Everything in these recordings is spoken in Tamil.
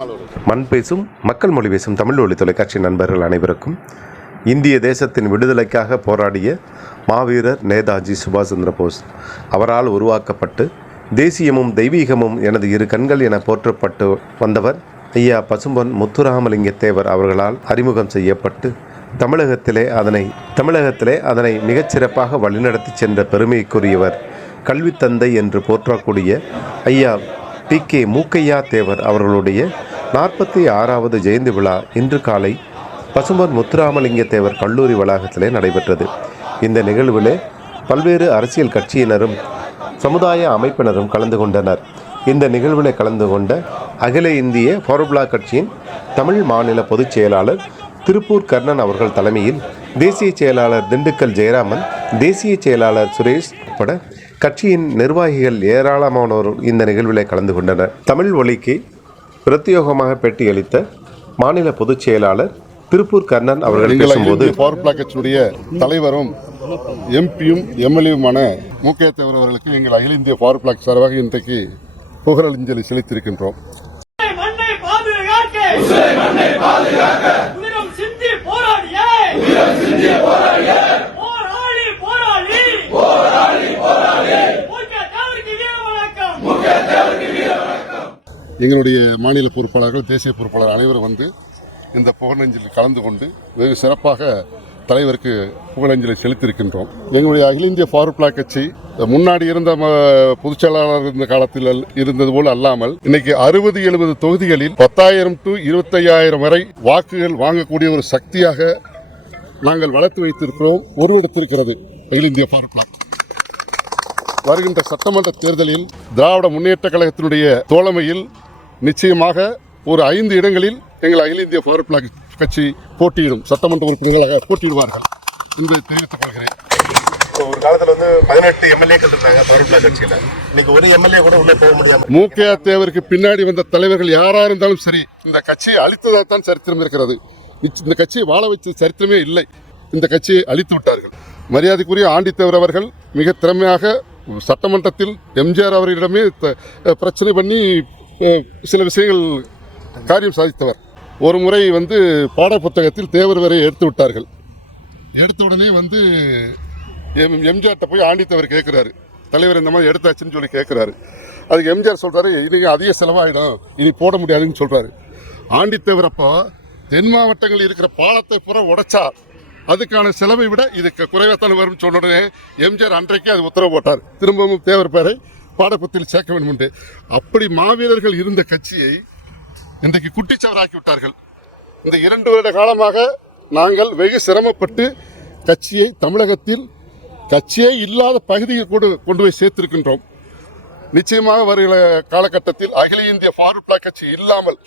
மண் பேசும் மக்கள் மொழி பேசும் தமிழ் ஒளி தொலைக்காட்சி நண்பர்கள் அனைவருக்கும் இந்திய தேசத்தின் விடுதலைக்காக போராடிய மாவீரர் நேதாஜி சுபாஷ் சந்திர போஸ் அவரால் உருவாக்கப்பட்டு தேசியமும் தெய்வீகமும் எனது இரு கண்கள் என போற்றப்பட்டு வந்தவர் ஐயா பசும்பொன் முத்துராமலிங்க தேவர் அவர்களால் அறிமுகம் செய்யப்பட்டு தமிழகத்திலே அதனை தமிழகத்திலே அதனை மிகச்சிறப்பாக வழிநடத்தி சென்ற பெருமைக்குரியவர் கல்வித்தந்தை என்று போற்றக்கூடிய ஐயா டி கே மூக்கையா தேவர் அவர்களுடைய நாற்பத்தி ஆறாவது ஜெயந்தி விழா இன்று காலை பசும்பொன் முத்துராமலிங்க தேவர் கல்லூரி வளாகத்திலே நடைபெற்றது. இந்த நிகழ்விலே பல்வேறு அரசியல் கட்சியினரும் சமுதாய அமைப்பினரும் கலந்து கொண்டனர். இந்த நிகழ்வில் கலந்து கொண்ட அகில இந்திய ஃபார்முலா கட்சியின் தமிழ் மாநில பொதுச் செயலாளர் திருப்பூர் கர்ணன் அவர்கள் தலைமையில் தேசிய செயலாளர் திண்டுக்கல் ஜெயராமன் தேசிய செயலாளர் சுரேஷ் உட்பட கட்சியின் நிர்வாகிகள் ஏராளமானோர் இந்த நிகழ்வில் கலந்து கொண்டனர். தமிழ் ஒலிக்கு பிரத்யேகமாக பேட்டியளித்த மாநில பொதுச் செயலாளர் திருப்பூர் கர்ணன் அவர்கள் பேசும்போது பவர் பிளாக் கட்சியினுடைய தலைவரும் எம்பியும் எம்எல்ஏவுமான முக்கிய தேவர் அவர்களுக்கு எங்கள் அகில இந்திய பவர் பிளாக் சார்பாக இன்றைக்கு புகழஞ்சலி செலுத்தியிருக்கின்றோம். எங்களுடைய மாநில பொறுப்பாளர்கள் தேசிய பொறுப்பாளர் அனைவரும் வந்து இந்த புகழஞ்சலில் கலந்து கொண்டு வெகு சிறப்பாக தலைவருக்கு புகழஞ்சலி செலுத்தியிருக்கின்றோம். எங்களுடைய அகில இந்திய ஃபார்வர்ட் பிளாக் கட்சி முன்னாடி இருந்த ம- பொதுச் செயலாளர் இருந்த காலத்தில் இருந்தது போல் அல்லாமல் இன்னைக்கு அறுபது எழுபது தொகுதிகளில் பத்தாயிரம் டு இருபத்தையாயிரம் வரை வாக்குகள் வாங்கக்கூடிய ஒரு சக்தியாக நாங்கள் வளர்த்து வைத்திருக்கிறோம். உருவெடுத்திருக்கிறது அகில இந்திய ஃபார்வர்ட் பிளாக். வருகின்ற சட்டமன்ற தேர்தலில் திராவிட முன்னேற்ற கழகத்தினுடைய தோழமையில் நிச்சயமாக ஒரு ஐந்து இடங்களில் எங்கள் அகில இந்திய ஃபார்வர்ட் பிளாக் கட்சி போட்டியிடும். சட்டமன்ற உறுப்பினர்களாக போட்டியிடுவார்கள். என்பதை தெரிவித்துக் கொள்கிறேன். ஒரு காலத்துல வந்து பதினெட்டு எம்எல்ஏக்கள் இருந்தாங்க பவர்பிளா கட்சியில. இன்னைக்கு ஒரு எம்எல்ஏ கூட உள்ள போக முடியாம மூக்கையா தேவருக்கு பின்னாடி வந்த தலைவர்கள் யாரா இருந்தாலும் சரி இந்த கட்சியை அழித்ததாக தான் சரித்திரம் இருக்கிறது. இந்த கட்சியை வாழ வச்ச சரித்திரமே இல்லை. இந்த கட்சியை அழித்து விட்டார்கள். மரியாதைக்குரிய ஆண்டித்தேவர் அவர்கள் மிக திறமையாக சட்டமன்றத்தில் எம்ஜிஆர் அவர்களிடமே பிரச்சனை பண்ணி சில விஷயங்கள் காரியம் சாதித்தவர். ஒரு முறை வந்து பாடப்புத்தகத்தில் தேவர் வரை எடுத்து விட்டார்கள். எடுத்த உடனே வந்து எம் எம்ஜிஆர்கிட்ட போய் ஆண்டித்தவர் கேட்குறாரு தலைவர் இந்த மாதிரி எடுத்தாச்சுன்னு சொல்லி கேட்குறாரு அதுக்கு எம்ஜிஆர் சொல்கிறாரு இதுக்கு அதிக செலவாயிடும். இனி போட முடியாதுன்னு சொல்கிறாரு ஆண்டித்தவர் அப்போ தென் மாவட்டங்களில் இருக்கிற பாலத்தை பூரா உடைச்சா அதுக்கான செலவை விட இதுக்கு குறைவாத்தான வரும்னு சொன்ன உடனே எம்ஜிஆர் அன்றைக்கே அது உத்தரவு போட்டார். திரும்பவும் தேவர் பேரை பாடப்புத்தில் சேர்க்க வேண்டும் என்று. அப்படி மாவீரர்கள் இருந்த கட்சியை இன்றைக்கு குட்டிச்சவராக்கி விட்டார்கள். இந்த இரண்டு வருட காலமாக நாங்கள் வெகு சிரமப்பட்டு கட்சியை தமிழகத்தில் கட்சியே இல்லாத பகுதியில் கொண்டு கொண்டு போய் சேர்த்திருக்கின்றோம். நிச்சயமாக வருகிற காலகட்டத்தில் அகில இந்திய ஃபார்வர்ட் பிளாக் கட்சி இல்லாமல்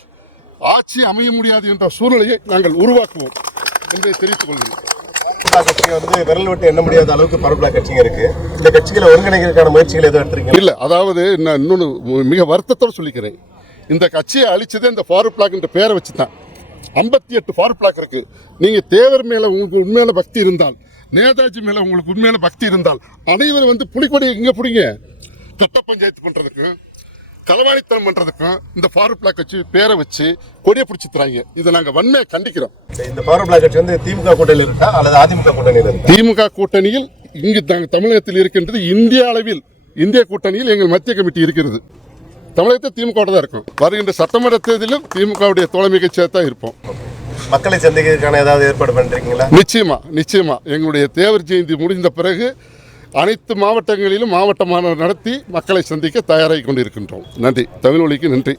ஆட்சி அமைய முடியாது என்ற சூழ்நிலையை நாங்கள் உருவாக்குவோம் என்பதை தெரிவித்துக் கொள்கிறேன். கட்சி வந்து விரல் விட்டு எண்ண முடியாத அளவுக்கு பவர்பிளா கட்சிங்க இருக்கு. இந்த கட்சிகளை ஒருங்கிணைக்கிறதுக்கான முயற்சிகள் எதுவும் எடுத்திருக்கீங்க? இல்ல அதாவது நான் இன்னொன்று மிக வருத்தத்தோடு சொல்லிக்கிறேன். இந்த கட்சியை அழிச்சதே இந்த ஃபார் பிளாக்ன்ற பேரை வச்சு தான் ஐம்பத்தி எட்டு ஃபார் பிளாக் இருக்கு. நீங்க தேவர் மேல உங்களுக்கு உண்மையான பக்தி இருந்தால் நேதாஜி மேல உங்களுக்கு உண்மையான பக்தி இருந்தால் அனைவரும் வந்து புலிக்கொடி இங்க பிடிங்க? கட்ட பஞ்சாயத்து பண்றதுக்கு களவாணித்தனம் பண்றதுக்கும் இந்த ஃபார்வர்ட் பிளாக் கட்சி பேரை வச்சு கொடியை பிடிச்சி தராங்க. இதை நாங்க வன்மையை கண்டிக்கிறோம். இந்த பவர்பிளா கட்சி வந்து திமுக கூட்டணியில் இருக்கா? அல்லது அதிமுக கூட்டணியில் திமுக கூட்டணியில் இங்கு தமிழகத்தில் இருக்கின்றது இந்திய அளவில். இந்திய கூட்டணியில் எங்கள் மத்திய கமிட்டி இருக்கிறது. தமிழகத்தில் திமுக தான் இருக்கும். வருகின்ற சட்டமன்ற தேர்தலிலும் திமுகவுடைய தோழமை கட்சியாக தான் இருப்போம். மக்களை சந்திக்கிறதுக்கான ஏதாவது ஏற்பாடு பண்றீங்களா நிச்சயமா நிச்சயமா. எங்களுடைய தேவர் ஜெயந்தி முடிந்த பிறகு அனைத்து மாவட்டங்களிலும் மாவட்ட மாநாடு நடத்தி மக்களை சந்திக்க தயாராகி கொண்டிருக்கின்றோம். நன்றி. தமிழ் மொழிக்கு நன்றி.